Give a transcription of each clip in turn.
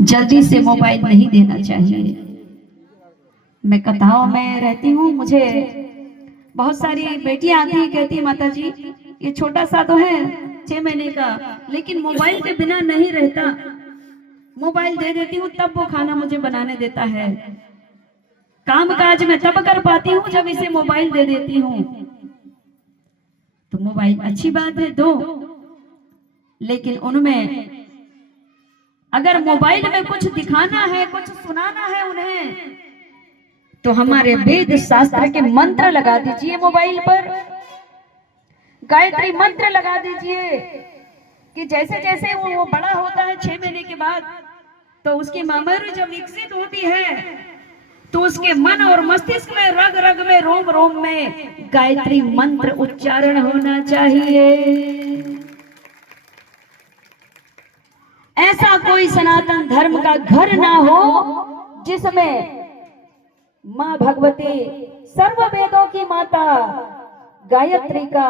जल्दी से मोबाइल नहीं देना चाहिए। मैं कथाओं में रहती हूँ, मुझे बहुत सारी बेटियां आती है, कहती है माता जी ये छोटा सा तो है 6 महीने का, लेकिन मोबाइल के बिना नहीं रहता। मोबाइल दे देती हूँ तब वो खाना मुझे बनाने देता है। काम काज में तब कर पाती हूँ जब इसे मोबाइल दे देती हूँ। तो मोबाइल अच्छी बात है दो, लेकिन उनमें अगर मोबाइल में कुछ दिखाना है, कुछ सुनाना है उन्हें, तो हमारे वेद शास्त्र के मंत्र लगा दीजिए मोबाइल पर। गायत्री मंत्र लगा दीजिए कि जैसे जैसे वो बड़ा होता है 6 महीने के बाद, तो उसकी मामरी जब विकसित होती है तो उसके मन और मस्तिष्क में, रग रग में, रोम रोम में गायत्री मंत्र उच्चारण होना चाहिए। ऐसा कोई सनातन धर्म का घर ना हो जिसमें मां भगवती सर्व वेदों की माता गायत्री का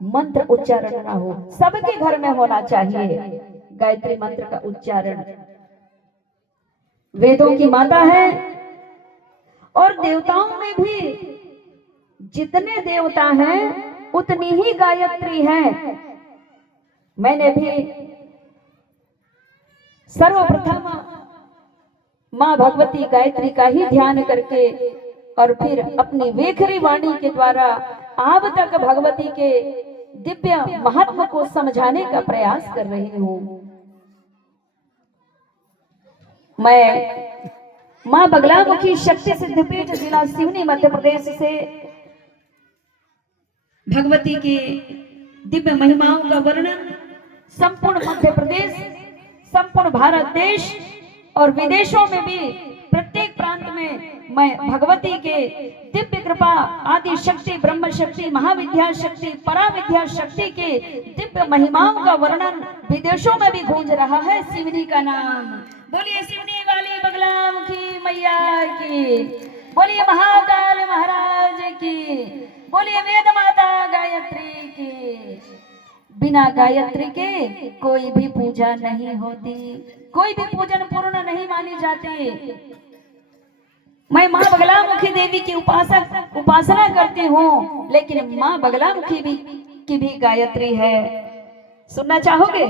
मंत्र उच्चारण ना हो। सबके घर में होना चाहिए गायत्री मंत्र का उच्चारण। वेदों की माता है और देवताओं में भी जितने देवता हैं उतनी ही गायत्री है। मैंने भी सर्वप्रथम मां भगवती गायत्री का ही ध्यान करके और फिर अपनी वेखरी वाणी के द्वारा आप तक भगवती के दिव्य महात्मा को समझाने का प्रयास कर रही हूँ। मैं मां बगलामुखी शक्ति सिद्धपीठ जिला सिवनी मध्य प्रदेश से भगवती के दिव्य महिमाओं का वर्णन संपूर्ण मध्य प्रदेश, संपूर्ण भारत देश और विदेशों में भी प्रत्येक प्रांत में मैं भगवती के दिव्य कृपा, आदि शक्ति, ब्रह्म शक्ति, महाविद्या शक्ति, पराविद्या शक्ति के दिव्य महिमाओं का वर्णन विदेशों में भी गूंज रहा है। सिवनी का नाम बोलिए, सिवनी वाली बगलामुखी मैया की, बोलिए महाकाल महाराज की, बोलिए वेद माता गायत्री की। बिना गायत्री के कोई भी पूजा नहीं होती, कोई भी पूजन पूर्ण नहीं मानी जाती। मैं मां बगलामुखी देवी की उपासना करती हूँ, लेकिन मां बगलामुखी की भी गायत्री है। सुनना चाहोगे?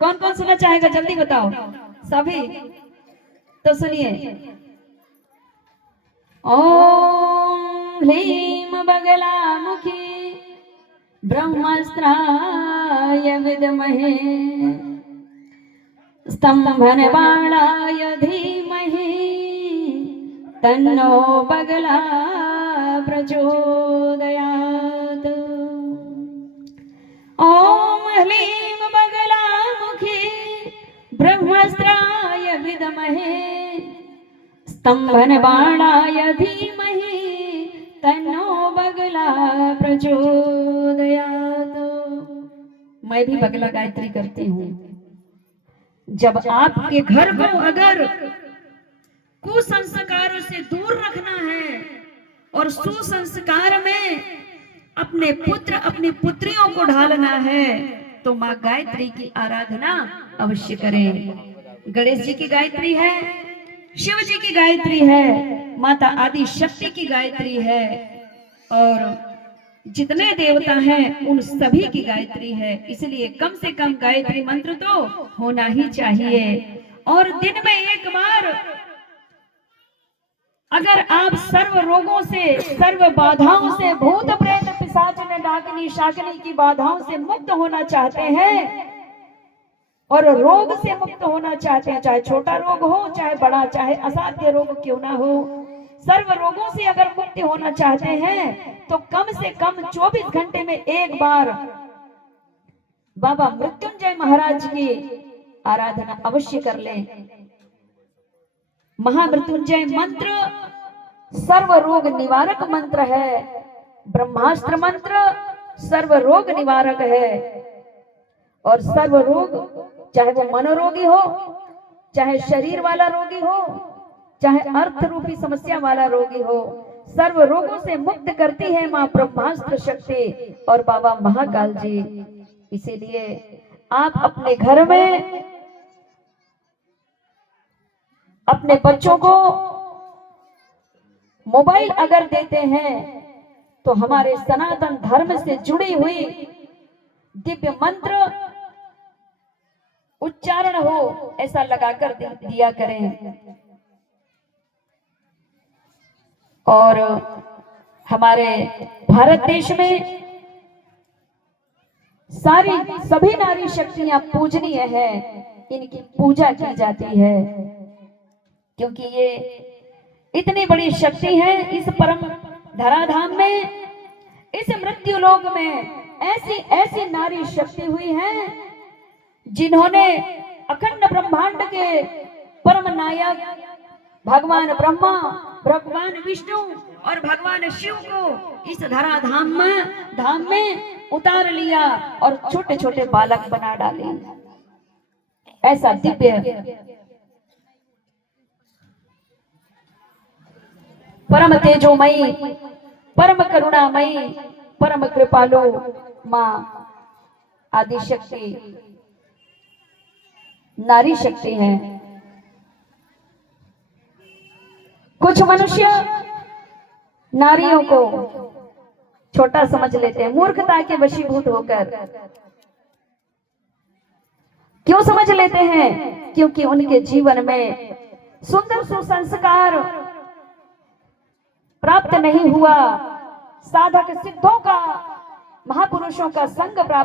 कौन कौन सुनना चाहेगा जल्दी बताओ। सभी तो सुनिए। ओम ह्लीं बगलामुखी ब्रह्मास्त्राय विद्महे स्तंभनबाणाय धीमहि तन्नो बगला प्रचोदयात्। ओम ह्लीं बगलामुखी ब्रह्मास्त्राय विद्महे स्तंभनबाणाय धीमहि तन्नो बगला प्रचोदयात्। मैं भी बगला गायत्री करती हूँ। जब आपके घर को अगर कुसंस्कारों से दूर रखना है और सुसंस्कार में अपने पुत्र, अपनी पुत्रियों को ढालना है, तो माँ गायत्री की आराधना अवश्य करें। गणेश जी की गायत्री है, शिव जी की गायत्री है, माता आदि शक्ति की गायत्री है, और जितने देवता हैं उन सभी की गायत्री है। इसलिए कम से कम गायत्री मंत्र तो होना ही चाहिए। और दिन में एक बार अगर आप सर्व रोगों से, सर्व बाधाओं से, भूत प्रेत पिशाच डाकनी शाकनी की बाधाओं से मुक्त होना चाहते हैं और रोग से मुक्त होना चाहते हैं, चाहे छोटा रोग हो, चाहे बड़ा, चाहे असाध्य रोग क्यों ना हो, सर्व रोगों से अगर मुक्ति होना चाहते हैं तो कम से कम 24 घंटे में एक बार बाबा मृत्युंजय महाराज की आराधना अवश्य कर लें। महामृत्युंजय मंत्र सर्व रोग निवारक मंत्र है। ब्रह्मास्त्र मंत्र सर्व रोग निवारक है। और सर्व रोग, चाहे वो मनोरोगी हो, चाहे शरीर वाला रोगी हो, चाहे अर्थ रूपी समस्या वाला रोगी हो, सर्व रोगों से मुक्त करती है मां ब्रह्मास्त्र शक्ति और बाबा महाकाल जी। इसीलिए आप अपने घर में अपने बच्चों को मोबाइल अगर देते हैं तो हमारे सनातन धर्म से जुड़ी हुई दिव्य मंत्र उच्चारण हो ऐसा लगाकर दिया करें। और हमारे भारत देश में सभी नारी शक्तियां पूजनीय है, इनकी पूजा की जाती है, क्योंकि ये इतनी बड़ी शक्ति है। इस परम धराधाम में, इस मृत्यु लोक में ऐसी ऐसी नारी शक्ति हुई है जिन्होंने अखंड ब्रह्मांड के परम नायक भगवान ब्रह्मा, भगवान विष्णु और भगवान शिव को इस धराधाम में उतार लिया और छोटे छोटे बालक बना डाले। ऐसा दिव्य परम तेजोमयी, परम करुणामयी, परम कृपालु मां आदिशक्ति नारी शक्ति है। कुछ मनुष्य नारियों को छोटा समझ लेते हैं, मूर्खता के वशीभूत होकर। क्यों समझ लेते हैं? क्योंकि उनके जीवन में सुंदर सुसंस्कार प्राप्त नहीं हुआ, साधक सिद्धों का, महापुरुषों का संग प्राप्त